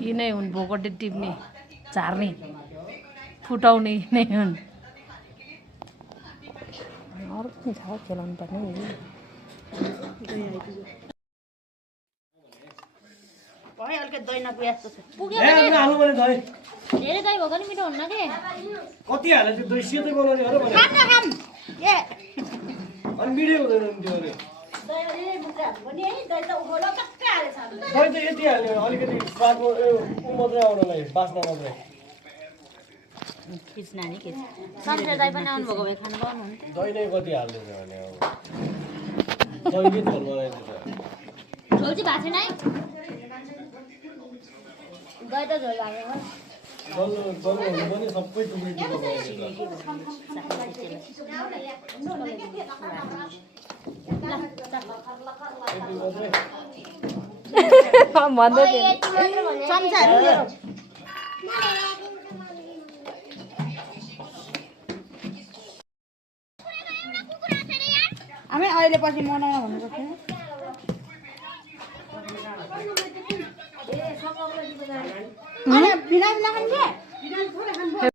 यी नै हुन् भोकटे टिप्ने झार्ने फुटाउने नै हुन् अर्को नि छ खेलाउनु पर्ने धेरै दही भएको नि मिठो हुन्न के कति हाले त्यो दही सेतै बनाउने हो र भने खान खाम ए अनि मिठै हुँदैन नि त्यो अनि दही त यति हाल्ने अलिकति स्वादको ऊ मात्रै आउनलाई बास्ना मात्रै किस नानी किस सन्चै दही पनि आउनु भएको भए खानु पाउनुहुन्थ्यो दही नै कति हाल्दैछ भने अब दहीले झोल बनाइदिन्छ झोल चाहिँ भएको छैन है दही त झोल भएको डल्लो हुनु पनि सबै टुक्री टुक्री बनाइदिन्छ भन्दै थिएँ हामी अहिले पछि मनाउन भन्नुपर्छ बिना खान्छ